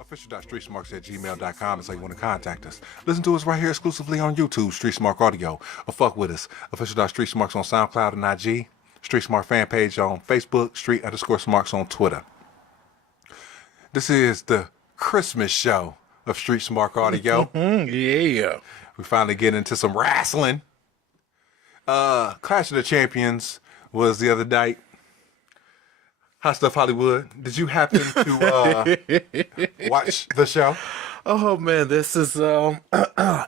Official.StreetSmarks@gmail.com is how you want to contact us. Listen to us right here exclusively on YouTube, Street Smark Audio, or fuck with us. Official.StreetSmarks on SoundCloud and IG. Street Smart Fanpage on Facebook, Street_Smarks on Twitter. This is the Christmas show of Street Smart Audio. Yeah. We finally get into some wrestling. Clash of the Champions was the other night. Hot Stuff Hollywood. Did you happen to watch the show? Oh man, this is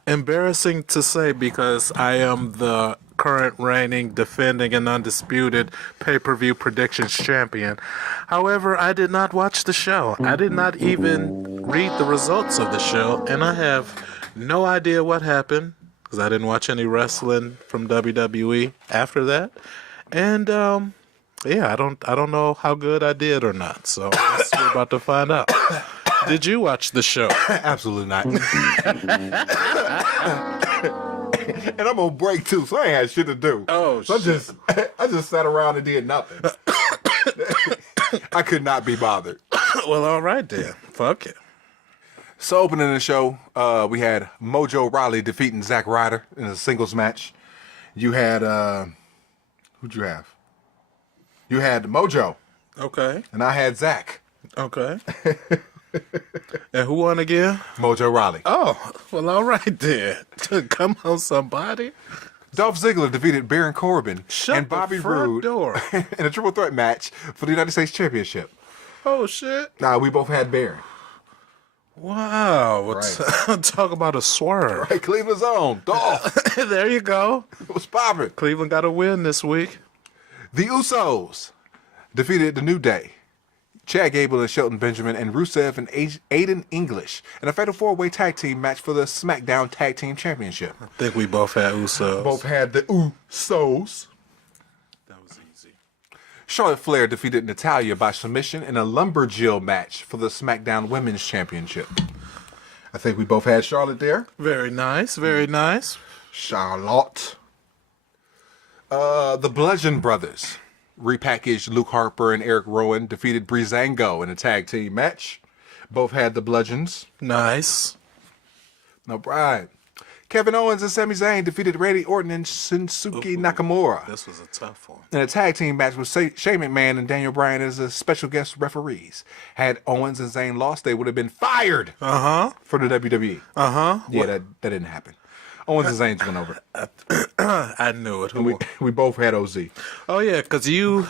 embarrassing to say because I am the current reigning, defending, and undisputed pay-per-view predictions champion. However, I did not watch the show. I did not even read the results of the show, and I have no idea what happened because I didn't watch any wrestling from WWE after that. And yeah, I don't know how good I did or not. So we're about to find out. Did you watch the show? Absolutely not. And I'm on break too, so I ain't had shit to do. Oh, so shit. I just sat around and did nothing. I could not be bothered. Well, all right then. Fuck it. So opening the show, we had Mojo Rawley defeating Zack Ryder in a singles match. You had who'd you have? You had Mojo. Okay. And I had Zack. Okay. And who won again? Mojo Rawley. Oh, well, all right then. Come on, somebody. Dolph Ziggler defeated Baron Corbin Shut and Bobby the front Roode door. in a triple threat match for the United States Championship. Oh, shit. Nah, we both had Baron. Wow. Right. Talk about a swerve. Right, Cleveland's own. Dolph. There you go. It was popping. Cleveland got a win this week. The Usos defeated The New Day, Chad Gable and Shelton Benjamin, and Rusev and Aiden English in a fatal four-way tag team match for the SmackDown Tag Team Championship. I think we both had Usos. Both had the Usos. That was easy. Charlotte Flair defeated Natalya by submission in a Lumberjill match for the SmackDown Women's Championship. I think we both had Charlotte there. Very nice. Very nice. Charlotte. The Bludgeon Brothers repackaged Luke Harper and Eric Rowan defeated Breezango in a tag team match. Both had the Bludgeons. Nice. No pride. Kevin Owens and Sami Zayn defeated Randy Orton and Shinsuke Nakamura This was a tough one. in a tag team match with Shane McMahon and Daniel Bryan as a special guest referees. Had Owens and Zayn lost, they would have been fired for the WWE. Yeah, that didn't happen. Owens and Zayn's went over. I knew it. We both had OZ. Oh, yeah, because you,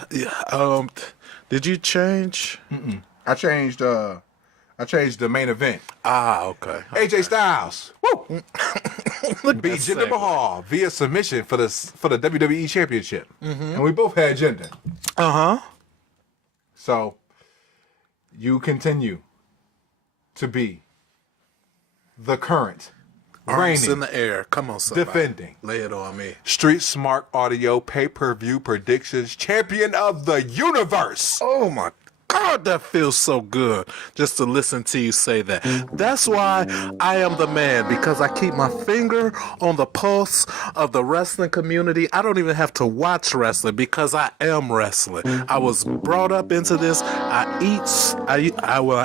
did you change? I changed the main event. Ah, okay. AJ Styles beat Jinder segue. Mahal via submission for the WWE Championship. And we both had Jinder. So you continue to be the current Arms in reigning, the air. Come on, somebody. defending Lay it on me. Street Smart Audio pay-per-view predictions champion of the universe. Oh, my God, that feels so good just to listen to you say that. That's why I am the man, because I keep my finger on the pulse of the wrestling community. I don't even have to watch wrestling because I am wrestling. I was brought up into this.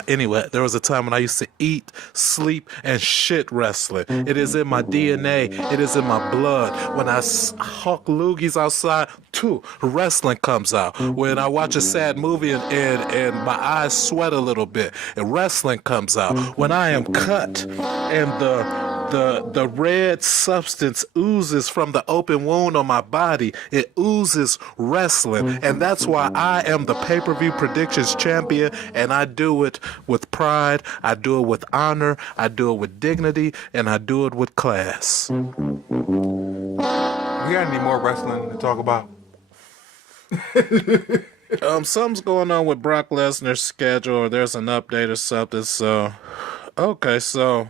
Anyway, there was a time when I used to eat, sleep, and shit wrestling. It is in my DNA. It is in my blood. When I hawk loogies outside, too, wrestling comes out. When I watch a sad movie and my eyes sweat a little bit, and wrestling comes out. When I am cut and the red substance oozes from the open wound on my body, it oozes wrestling. And that's why I am the pay-per-view predictions champion, and I do it with pride, I do it with honor, I do it with dignity, and I do it with class. We got any more wrestling to talk about? Something's going on with Brock Lesnar's schedule, or there's an update or something. So, okay, so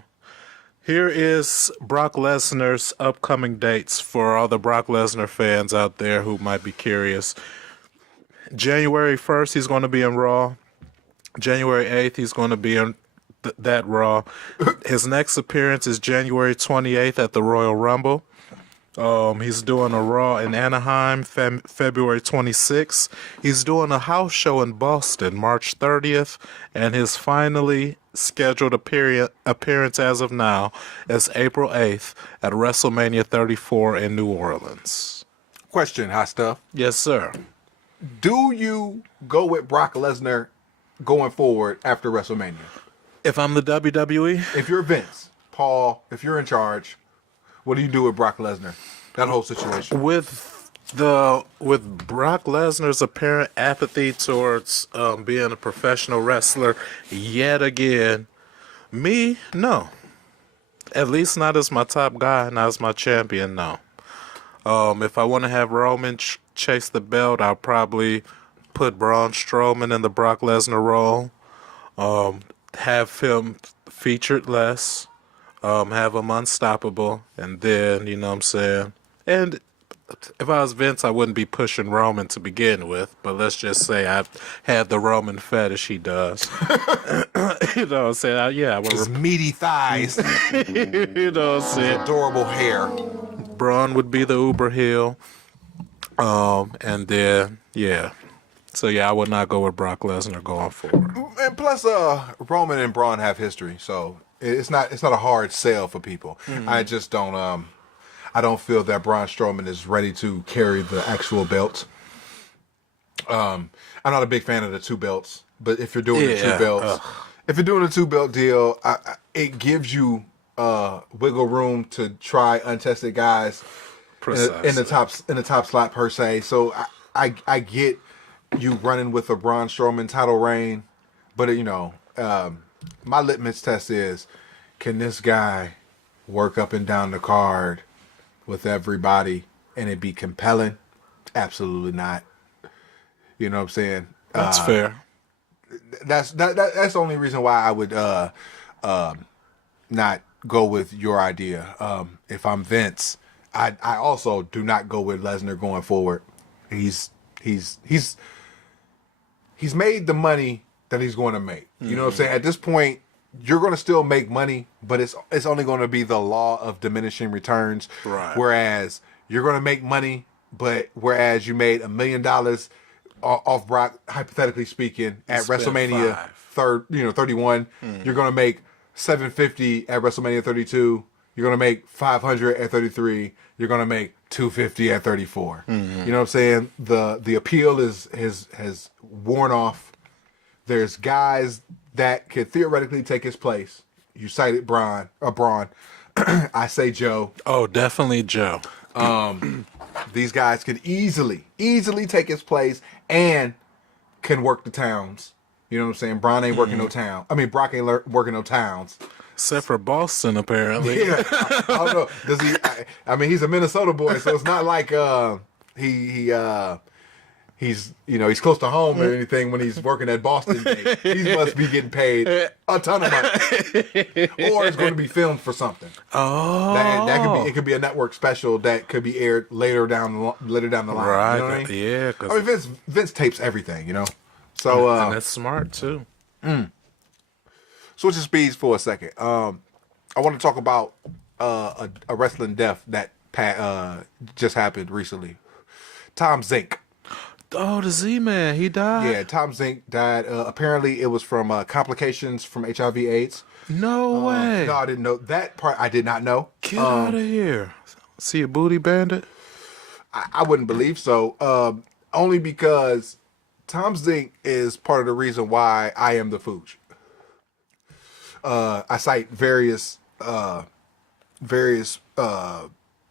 here is Brock Lesnar's upcoming dates for all the Brock Lesnar fans out there who might be curious. January 1st, he's going to be in Raw. January 8th, he's going to be in that Raw. His next appearance is January 28th at the Royal Rumble. He's doing a Raw in Anaheim, February 26th. He's doing a house show in Boston, March 30th. And his finally scheduled appearance as of now is April 8th at WrestleMania 34 in New Orleans. Question, hot stuff. Yes, sir. Do you go with Brock Lesnar going forward after WrestleMania? If I'm the WWE, If you're Vince, Paul, if you're in charge, what do you do with Brock Lesnar? That whole situation. with Brock Lesnar's apparent apathy towards being a professional wrestler yet again, me, no. At least not as my top guy, not as my champion, no. If I want to have Roman chase the belt, I'll probably put Braun Strowman in the Brock Lesnar role. Have him featured less. Have him unstoppable. And then, you know what I'm saying? And if I was Vince, I wouldn't be pushing Roman to begin with. But let's just say I had the Roman fetish he does. You know what I'm saying? I would His meaty thighs, you know what I'm saying? adorable hair. Braun would be the Uber heel. And then, yeah. So, yeah, I would not go with Brock Lesnar going forward. And plus, Roman and Braun have history, so it's not a hard sell for people. I just don't I don't feel that Braun Strowman is ready to carry the actual belt. I'm not a big fan of the two belts, but if you're doing the two belts, if you're doing a 2-belt deal, it gives you wiggle room to try untested guys in the top slot per se. So I get you running with a Braun Strowman title reign, but you know, my litmus test is, can this guy work up and down the card with everybody and it be compelling? Absolutely not. You know what I'm saying? That's fair. That's the only reason why I would not go with your idea. If I'm Vince, I also do not go with Lesnar going forward. He's made the money that he's going to make. You know what I'm saying? At this point, you're going to still make money, but it's only going to be the law of diminishing returns. Right. Whereas you're going to make money, but whereas you made $1 million off Brock, hypothetically speaking, at WrestleMania 31, you're going to make $750 at WrestleMania 32. You're going to make $500 at 33. You're going to make $250 at 34. You know what I'm saying? The appeal has worn off. There's guys that could theoretically take his place. You cited Braun. I say Joe. Oh, definitely Joe. These guys could easily take his place and can work the towns. You know what I'm saying? Braun ain't working no town. I mean, Brock ain't working no towns. Except for Boston, apparently. Yeah, I don't know. Does he? I mean, he's a Minnesota boy, so it's not like he's close to home or anything when he's working at Boston. He must be getting paid a ton of money, or it's going to be filmed for something. Oh, that could be. It could be a network special that could be aired later down the line. right? You know what I mean? Yeah. I mean, Vince tapes everything, you know. So and that's smart too. Switching speeds for a second. I want to talk about a wrestling death that just happened recently. Tom Zenk. Oh, the Z-Man, he died? Yeah, Tom Zenk died. Apparently, it was from complications from HIV/AIDS. No way. No, I didn't know that part. I did not know. Get out of here. See a booty bandit? I wouldn't believe so. Only because Tom Zenk is part of the reason why I am the Fooch. I cite various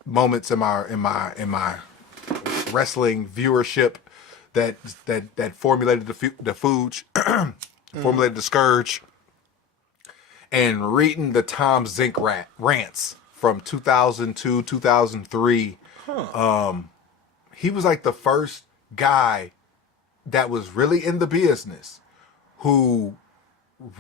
moments in my wrestling viewership that formulated the Fooch, formulated the Scourge, and reading the Tom Zenk rants from 2002, 2003. He was like the first guy that was really in the business who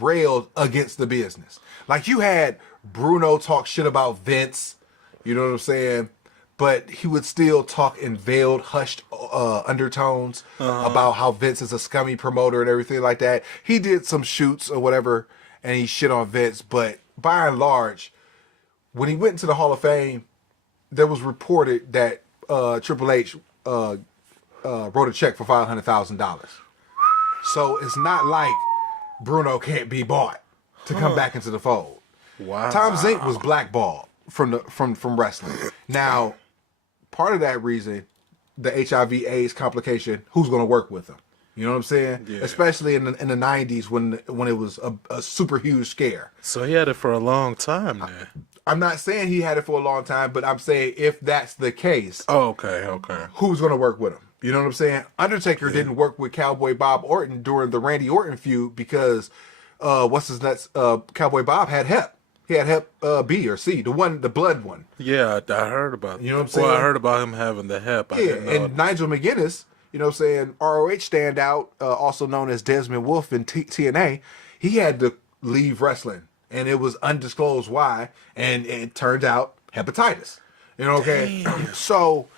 railed against the business. Like, you had Bruno talk shit about Vince, you know what I'm saying? But he would still talk in veiled, hushed undertones about how Vince is a scummy promoter and everything like that. He did some shoots or whatever, and he shit on Vince. But by and large, when he went into the Hall of Fame, there was reported that Triple H wrote a check for $500,000. So it's not like Bruno can't be bought. to come back into the fold. Wow. Tom Zenk was blackballed from wrestling. Now, part of that reason, the HIV/AIDS complication, who's going to work with him? You know what I'm saying? Yeah. Especially in the 90s when it was a super huge scare. So he had it for a long time then. I'm not saying he had it for a long time, but I'm saying if that's the case, Oh, okay. who's going to work with him? You know what I'm saying? Undertaker didn't work with Cowboy Bob Orton during the Randy Orton feud because Cowboy Bob had hep. He had hep B or C, the blood one. Yeah, I heard about. You know what I'm saying? Well, I heard about him having the hep. I didn't know. And Nigel McGuinness, you know what I'm saying, ROH standout, also known as Desmond Wolfe in TNA, he had to leave wrestling, and it was undisclosed why, and it turned out hepatitis. You know, okay? So,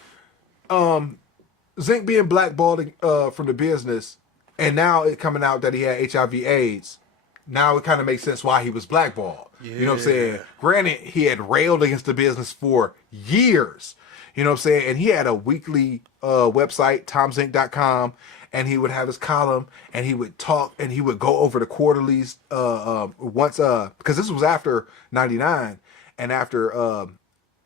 Zenk being blackballed from the business, and now it coming out that he had HIV/AIDS, now it kind of makes sense why he was blackballed. Yeah. You know what I'm saying? Granted, he had railed against the business for years. You know what I'm saying? And he had a weekly website, TomZenk.com, and he would have his column, and he would talk, and he would go over the quarterlies once, because this was after 99, and after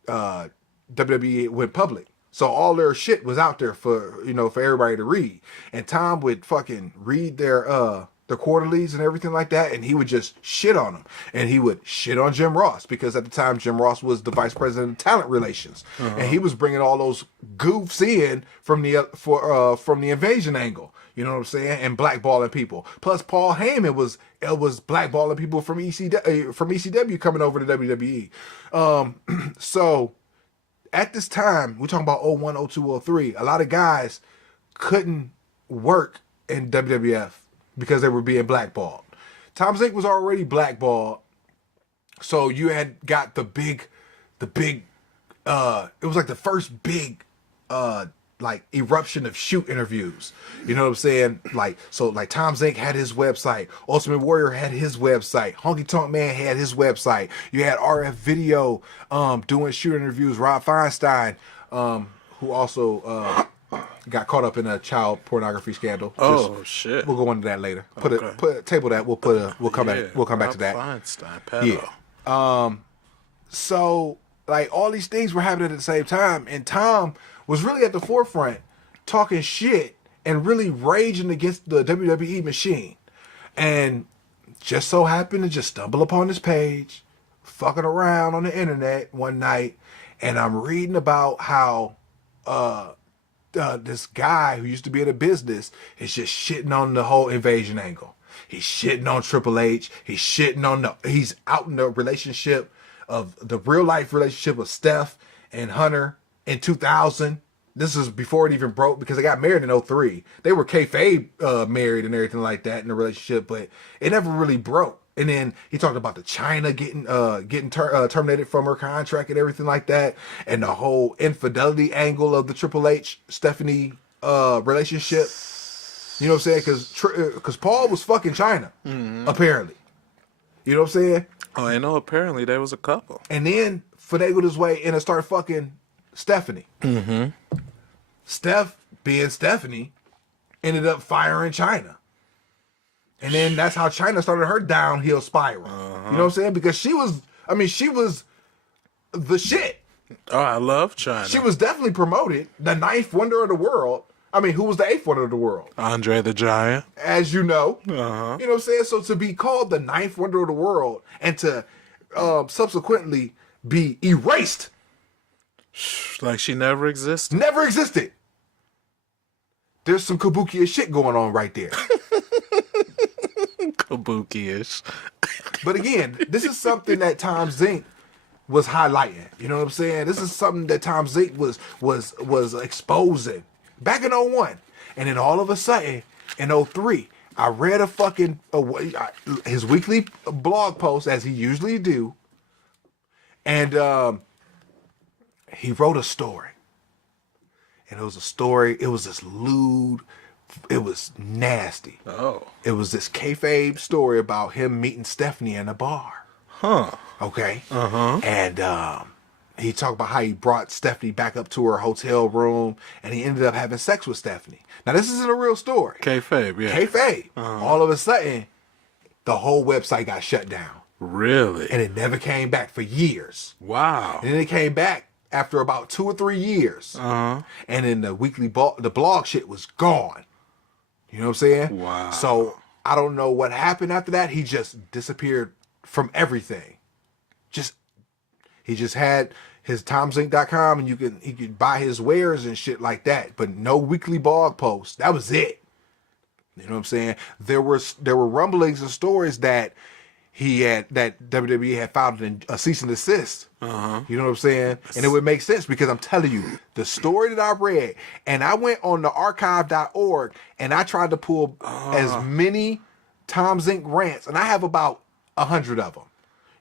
WWE went public. So all their shit was out there for everybody to read. And Tom would fucking read their quarterlies and everything like that, and he would just shit on them. And he would shit on Jim Ross, because at the time Jim Ross was the vice president of talent relations, and he was bringing all those goofs in from the invasion angle. You know what I'm saying? And blackballing people. Plus, Paul Heyman was blackballing people from ECW coming over to WWE. So at this time, we're talking about 01, 02, 03, a lot of guys couldn't work in WWF because they were being blackballed. Tom Zenk was already blackballed, so you had got the big, it was like the first big, eruption of shoot interviews. You know what I'm saying? Like Tom Zenk had his website, Ultimate Warrior had his website, Honky Tonk Man had his website. You had RF Video doing shoot interviews. Rob Feinstein, who also got caught up in a child pornography scandal. Shit. We'll go into that later. Table that. We'll come back to that. Feinstein, pedo. Yeah. So like all these things were happening at the same time, and Tom was really at the forefront talking shit and really raging against the WWE machine. And just so happened to just stumble upon this page, fucking around on the internet one night, and I'm reading about how this guy who used to be in the business is just shitting on the whole invasion angle. He's shitting on Triple H. He's out in the relationship of the real life relationship of Steph and Hunter in 2000. This is before it even broke, because they got married in 03. They were kayfabe married and everything like that in the relationship, but it never really broke. And then he talked about the China getting terminated from her contract and everything like that, and the whole infidelity angle of the Triple H Stephanie relationship. You know what I'm saying? Because Paul was fucking China, apparently. You know what I'm saying? Oh, I know. Apparently, there was a couple. And then finagled his way in and started fucking Stephanie. Mm-hmm. Steph, being Stephanie, ended up firing China. And then that's how China started her downhill spiral. You know what I'm saying? Because she was the shit. Oh, I love China. She was definitely promoted. The ninth wonder of the world. I mean, who was the eighth wonder of the world? Andre the Giant. As you know. Uh-huh. You know what I'm saying? So to be called the ninth wonder of the world and to subsequently be erased. Like she never existed. Never existed. There's some kabuki-ish shit going on right there. Kabuki-ish. But again, this is something that Tom Zenk was highlighting. You know what I'm saying? This is something that Tom Zenk was exposing back in 01. And then all of a sudden, in 03, I read a fucking his weekly blog post, as he usually do, and he wrote a story. And it was this lewd, it was nasty. Oh. It was this kayfabe story about him meeting Stephanie in a bar. Huh. Okay? Uh-huh. And he talked about how he brought Stephanie back up to her hotel room, and he ended up having sex with Stephanie. Now, this isn't a real story. Kayfabe, yeah. Kayfabe. Uh-huh. All of a sudden, the whole website got shut down. Really? And it never came back for years. Wow. And then it came back after about 2 or 3 years. Uh-huh. And then the blog shit was gone. You know what I'm saying? Wow. So I don't know what happened after that. He just disappeared from everything. He just had his TomZenk.com, and he could buy his wares and shit like that, but no weekly blog posts. That was it. You know what I'm saying? There were rumblings and stories that that WWE had filed a cease and desist. Uh-huh. You know what I'm saying? And it would make sense because I'm telling you the story that I read, and I went on the archive.org and I tried to pull as many Tom Zenk rants, and I have about 100 of them.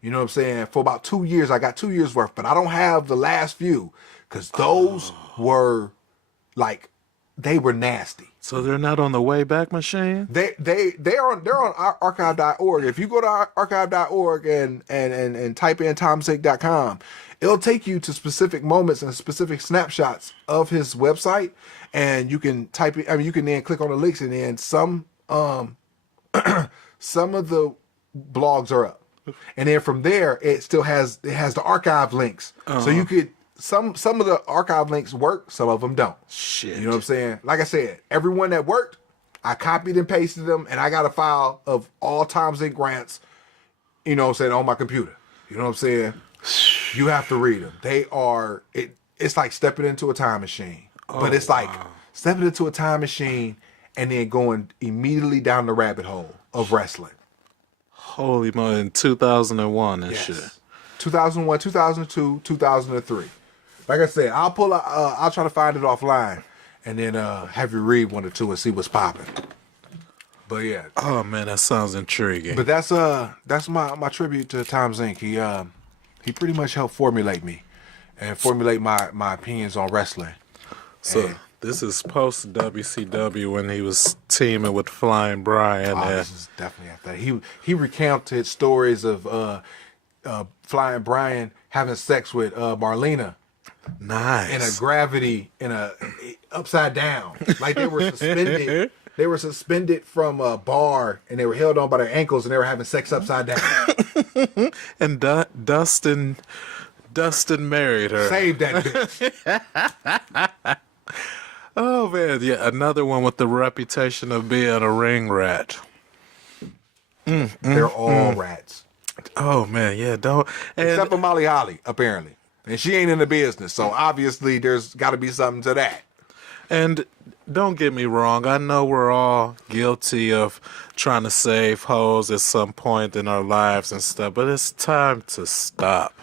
You know what I'm saying? For about 2 years, I got 2 years worth, but I don't have the last few because those were like, they were nasty. So they're not on the Wayback Machine? They're on archive.org. If you go to archive.org and type in tomzenk.com, it'll take you to specific moments and specific snapshots of his website, and you can type it. I mean, you can then click on the links, and then some some of the blogs are up. And then from there, it has the archive links. So you could, some of the archive links work, some of them don't. Shit. You know what I'm saying? Like I said, everyone that worked, I copied and pasted them, and I got a file of all Tom Zenk grants, you know what I'm saying, on my computer. You know what I'm saying? You have to read them. It's like stepping into a time machine. But it's like stepping into a time machine and then going immediately down the rabbit hole of wrestling. Holy moly, in 2001 and Yes. shit. 2001, 2002, 2003. Like I said, I'll try to find it offline and then have you read one or two and see what's popping. But yeah. Oh man, that sounds intriguing. But that's my tribute to Tom Zenk. He pretty much helped formulate me and formulate my opinions on wrestling. So this is post WCW when he was teaming with Flying Brian. This is definitely after that. He recounted stories of Flying Brian having sex with Marlena Nice. in a gravity upside down, like they were suspended. They were suspended from a bar and they were held on by their ankles and they were having sex upside down. And Dustin married her. Save that bitch. Oh man, yeah, another one with the reputation of being a ring rat. They're all rats. Oh man, yeah, don't. And Except for Molly Holly, apparently. And she ain't in the business, so obviously there's got to be something to that. And don't get me wrong, I know we're all guilty of trying to save hoes at some point in our lives and stuff, but it's time to stop.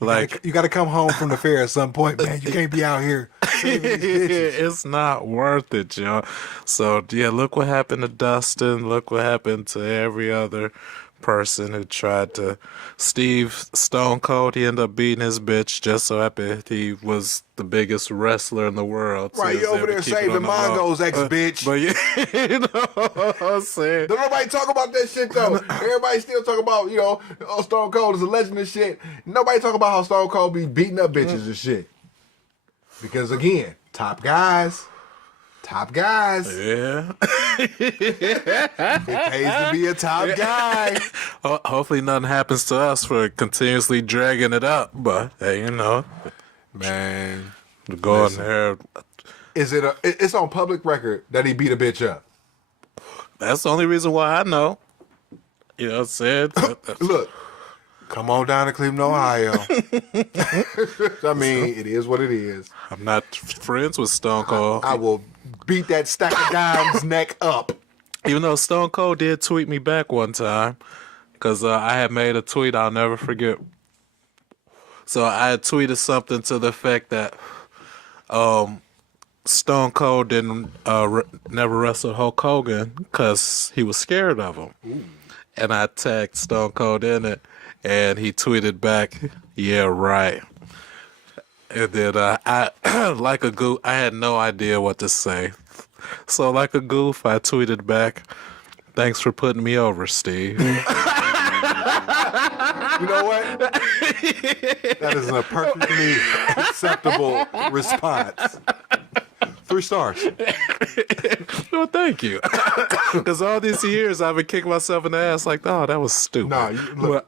Like, You got to come home from the fair at some point, man. You can't be out here saving these bitches. it's not worth it, yo. So yeah, look what happened to Dustin. Look what happened to every other person who tried to. Steve Stone Cold, he ended up beating his bitch. Just so happy he was the biggest wrestler in the world. So Right, he you was over able to there keep it saving on the low. Mongo's ex-bitch. But yeah, you know what I'm saying. Don't nobody talk about that shit, though. Everybody still talk about, oh, Stone Cold is a legend and shit. Nobody talk about how Stone Cold be beating up bitches and shit. Because, again, top guys. Yeah. It pays to be a top guy. Hopefully nothing happens to us for continuously dragging it up. But hey, Man. go in there. It's on public record that he beat a bitch up. That's the only reason why I know. You know what I'm saying? Look, come on down to Cleveland, Ohio. I mean, it is what it is. I'm not friends with Stone Cold. I will beat that stack of dimes neck up. Even though Stone Cold did tweet me back one time. Because I had made a tweet I'll never forget. So I had tweeted something to the effect that Stone Cold didn't never wrestle Hulk Hogan because he was scared of him. Ooh. And I tagged Stone Cold in it, and he tweeted back, "Yeah, right." And then I, like a goof, I had no idea what to say. So like a goof, I tweeted back, "Thanks for putting me over, Steve." You know what? That is a perfectly acceptable response. 3 stars. Well, thank you. Because all these years I've been kicking myself in the ass like, oh, that was stupid. Nah, look.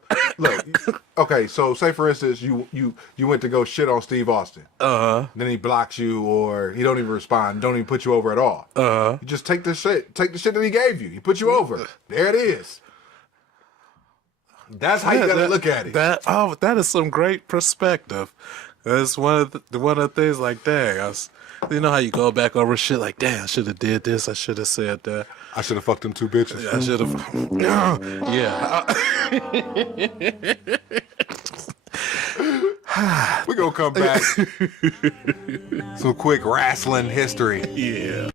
Okay, so say for instance, you went to go shit on Steve Austin. Then he blocks you, or he don't even respond, don't even put you over at all. You just take the shit that he gave you. He put you over. There it is. That's how you gotta look at it. That is some great perspective. That's one of the things. Like, dang, you know how you go back over shit like, damn, I should have did this, I should have said that, I should have fucked them 2 bitches. I should have. Yeah. We gonna come back. Some quick wrestling history. Yeah.